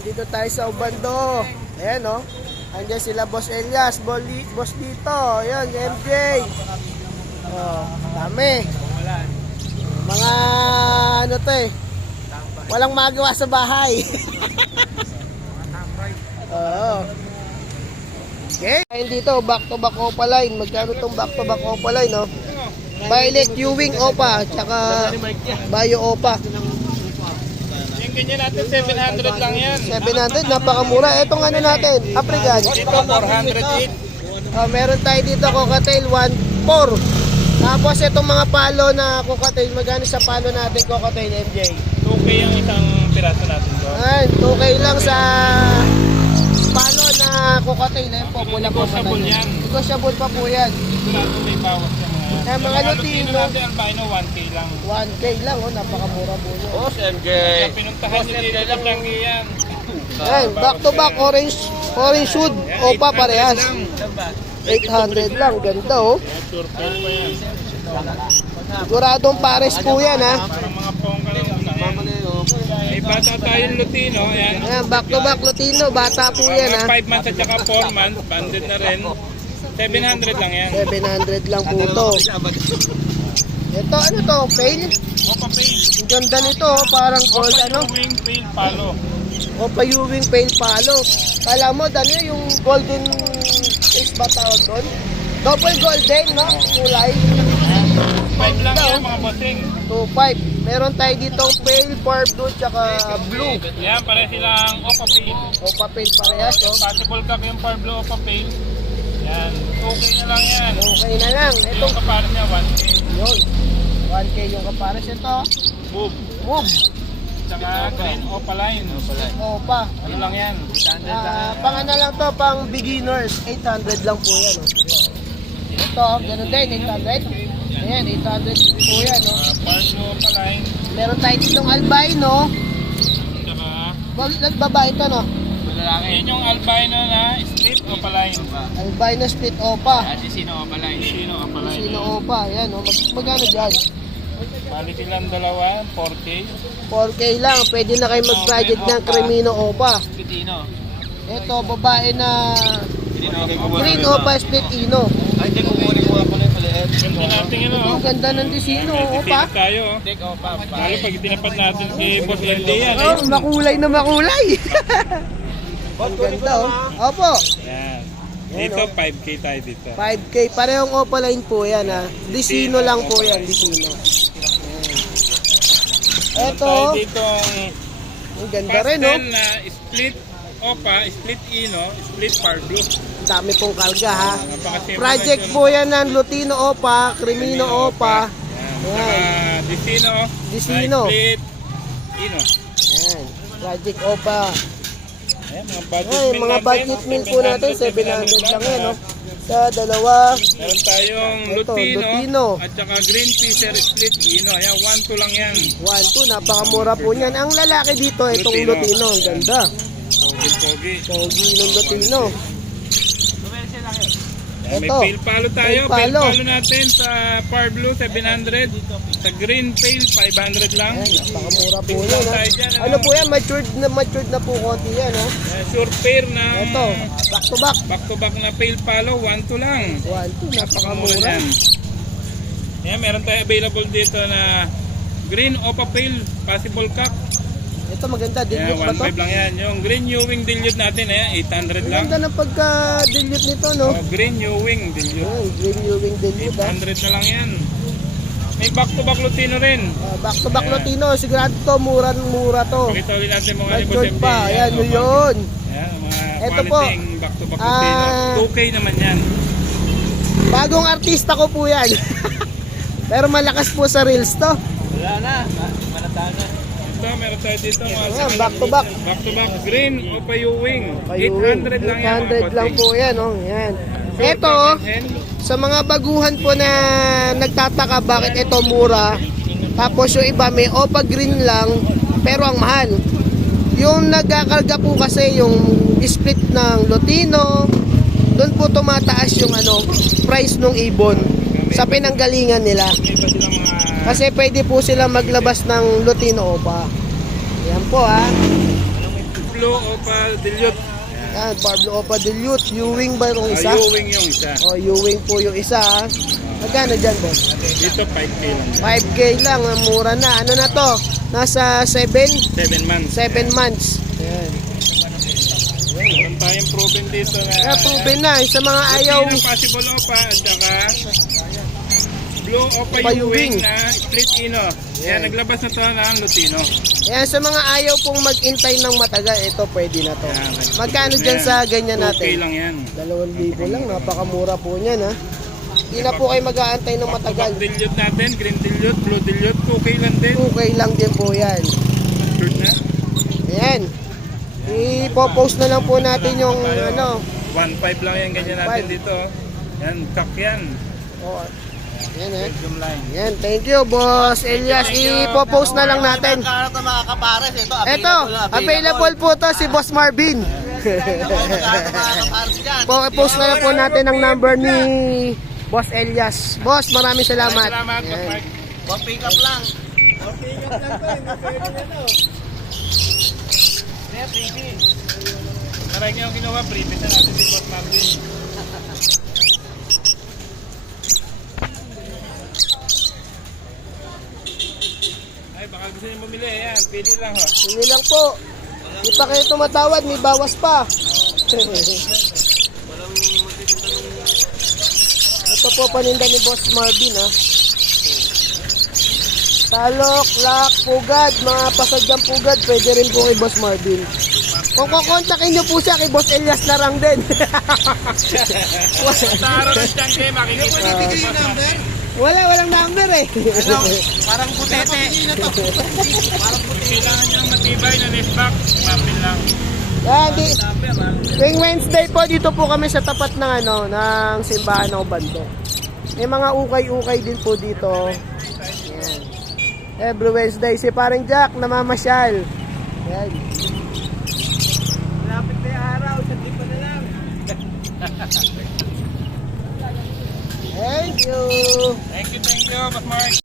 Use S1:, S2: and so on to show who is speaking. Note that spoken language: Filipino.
S1: Nandito tayo sa Ubando. Ayan, oh. Andiyan sila Boss Elias, Boli, Boss dito. Ayan, MJ. Oh, dami. Mga ano to eh. Walang magawa sa bahay. Oo. Okay. Ayun dito, back to back opaline. Magkano tong back to back opaline, no? Violet Ewing Opa, tsaka Bayo Opa.
S2: Ganyan natin, 700 lang yan.
S1: 700, napakamura. Etong ano natin, African.
S2: Ito, 408.
S1: Ah, meron tayo dito cocktail 1.4. Tapos itong mga palo na cocktail, magkano sa palo natin cocktail MJ?
S2: 2K ang isang piraso natin doon.
S1: Ayan, 2K lang sa palo na cocktail. Ayan po, pula po niya.
S2: yan.
S1: Negotiable pa po yan.
S2: Sigurado may bawas yung mga.
S1: Eh, mga Lutino.
S2: natin, albino, 1K lang.
S1: 1K lang, oh, napakamura po yun.
S3: Boss MJ.
S2: Kaya pinuntahan nyo dito sa Tangi yan.
S1: Ayan, back to back orange orange shoot. Opa parehas. 800 lang, ganda oh.
S2: Pa yan.
S1: Siguradong pares po yan ha.
S2: Parang mga pongka lang. May bata tayong Lutino. Yan.
S1: Ayan, back to back Lutino, bata po yan ha.
S2: 5 months at saka 4 months. Banded na rin. 700 lang yan.
S1: 700 lang po to. Ito, ano to? Pail?
S2: Opa Pay.
S1: Ang ganda nito, oh, parang gold, ano?
S2: Wing Pay Palo.
S1: O payuwing pail palo. Kala mo, dano yung golden face ba tawag doon? Double golden, no? Kulay.
S2: 5 lang yan mga bossing.
S1: 2.5. Meron tayo ditong pale, far blue, tsaka blue.
S2: Yan, pare silang Opa Pay.
S1: O papel parehas, no?
S2: Possible cup yung par blue Opa Pay. Yan, okay na lang yan.
S1: Okay na lang.
S2: Itong kaparan niya, 1K.
S1: yun. 1K yung kapares. Ito,
S2: Boom.
S1: move.
S2: Tsaka green Opaline.
S1: Opa.
S2: Ano lang yan?
S1: Ah, pang ano lang to, pang beginners, 800 lang po yan. Oh. Ito, ganun din, 800. Ayan, 800 po yan. Oh.
S2: Uh, par blue Opaline.
S1: Meron tayo ditong albino.
S2: Tsaka,
S1: Gold babae ito, no?
S2: yun yung albino na split Opaline.
S1: Albino split opa.
S2: Sino Opaline? Sino Opaline?
S1: Sino opa? Ayan, oh. Mag magkano dyan?
S2: Bali silang dalawa, 4K.
S1: 4K lang. Pwede na kayo mag-project ng Cremino opa.
S2: Spitino.
S1: Ito, babae na green opa split ino.
S3: Ay, di kukunin mo ako ng paliit.
S2: Ganda natin yun,
S1: Ito,
S2: oh.
S1: ang ganda ng disino, opa.
S2: Tinap tayo, oh. Lalo pag tinapat natin si Boss Landy yan, eh.
S1: Oh, makulay na makulay. ang ganda, oh. Opo.
S2: Yan. Dito, 5K tayo dito.
S1: 5K. Parehong opaline po yan, ha. Disino lang po yan, disino. Ayan. Ito,
S2: Tayo dito
S1: ang ganda rin, oh.
S2: pastel na split opa, split ino, split par blue.
S1: Ang dami pong karga, ha.
S2: Napakasimple
S1: Project
S2: lang
S1: po yan ng Lutino Opa, Cremino Opa.
S2: Yan. Dicino. na Split ino.
S1: Ayan. Project Opa.
S2: Ayan, mga budget
S1: Ay,
S2: meal
S1: mga
S2: natin.
S1: budget po natin, 700 lang yan, no? Sa dalawa,
S2: Meron tayong
S1: Ito,
S2: Lutino,
S1: Lutino.
S2: at saka Green Fisher Split Ino. Ayan, 1-2 lang yan.
S1: 1, 2, napakamura po niyan. Ang lalaki dito, itong
S2: Lutino.
S1: Lutino. Ang ganda.
S2: Pogi-pogi.
S1: Pogi ng Lutino.
S2: Ayan, May
S1: Ito.
S2: pale palo tayo.
S1: Pale
S2: Pale
S1: palo.
S2: palo natin sa Par Blue, 700. Sa Green Pale, 500 lang.
S1: Ayan, napakamura po
S2: tayo dyan, ano?
S1: Ano po yan? Matured na matured na po konti yan, ha?
S2: Ayan, Sure pair na
S1: Ito, back to back.
S2: back to back na pale palo, 1-2 lang.
S1: 1, 2,
S2: Mura
S1: napakamura.
S2: yan. Ayan, meron tayo available dito na Green Opa Pale, possible cup.
S1: Ito maganda, dilute ba to?
S2: 1.5 lang yan. Yung Green New Wing dilute natin, ayan, 800
S1: Ang
S2: lang.
S1: ganda ng pagka-dilute nito, no?
S2: Oh, Green New Wing dilute.
S1: Ayan, green Ewing dilute, ha?
S2: 800 na lang yan. May back to back Lutino rin.
S1: Ah, back to back Lutino, sigurado to, mura-mura to.
S2: Pakita ulit natin mga libos
S1: Matured pa, ayan, yun yun.
S2: Ayan, mga
S1: Ito po.
S2: back to back Lutino.
S1: Ah.
S2: 2K naman yan.
S1: Bagong artista ko po yan. Pero malakas po sa reels to.
S3: Wala na. Manatana.
S2: Ito, meron tayo dito mga
S1: Ayan, back to back.
S2: Back to back green o payuwing.
S1: Payuwing.
S2: 800 lang yan.
S1: 800 lang po yan, oh. Yan. Ito, sa mga baguhan po na nagtataka bakit ito mura, tapos yung iba may opa green lang, pero ang mahal. Yung nagkakarga po kasi yung split ng Lotino, doon po tumataas yung ano, price ng ibon sa pinanggalingan nila. Kasi pwede po sila maglabas ng Lutino Opa. Yan po ha.
S2: Pablo Opa Dilute.
S1: Yan, Pablo Opa Dilute. U-wing ba yung isa?
S2: Ah, U-wing yung isa.
S1: O, U-wing po yung isa. ah. Magkano dyan, boss?
S2: Dito 5K lang.
S1: 5K lang, ah, mura na. Ano na to? Nasa 7?
S2: 7 months.
S1: 7 months. Ayan.
S2: Meron tayong proven dito na...
S1: Kaya proven na, eh, sa mga ayaw,
S2: Lutino possible Opa at saka Blue Opa
S1: Opa
S2: U-wing
S1: U-wing.
S2: na split ino. Yan, naglabas na to ng Lutino.
S1: ayan, sa mga ayaw pong mag-intay ng matagal, ito pwede na to.
S2: Yan.
S1: Magkano dyan sa ganyan
S2: 2K
S1: natin?
S2: lang yan.
S1: 2,000 lang, napakamura po niyan ha. Hindi na po kayo mag-aantay ng matagal.
S2: Pag dilute natin, green dilute, blue dilute, 2K lang din.
S1: 2K lang din po yan.
S2: Sure na.
S1: Ayan. I-post na lang po natin yung ano.
S2: 1.5 lang yan, ganyan natin
S1: 1.5.
S2: dito. Yan, kak yan.
S1: Oh, Ayan eh.
S2: Line.
S1: Ayan, thank you boss Elias. I-post na lang natin.
S3: Ito mga kapares? Ito,
S1: Ito, available po to si Boss Marvin.
S3: Magkano mga kapares dyan?
S1: po, post na lang po natin ang number ni Boss Elias. Boss, maraming salamat.
S2: Salamat, Boss. Mark.
S3: One pick up lang.
S2: Correct yung ginawa, previous na natin si Boss Marvin. Ay, baka gusto niyo bumili. Ayan, pili lang ho.
S1: Hindi lang po. Hindi pa kayo tumatawad, may bawas pa. Ito po paninda ni Boss Marvin ha. Talok, lak, pugad, mga pasadyang pugad, pwede rin po kay Boss Marvin. Kung kukontakin nyo po siya kay Boss Elias na lang din.
S2: Sa araw ng Changke, makikita mo. yung number?
S1: Wala, walang number eh.
S3: Parang butete.
S2: Kailangan nyo ng matibay na left back. Mapin lang.
S1: Yan, di, tuwing Wednesday po, dito po kami sa tapat ng ano, ng simbahan ng Bando. May mga ukay-ukay din po dito. Yan. Every Wednesday, si parang Jack, namamasyal. Yan.
S3: Lapit na yung araw, sa tipo na lang.
S1: Thank you.
S2: Thank you, thank you, Boss Mark.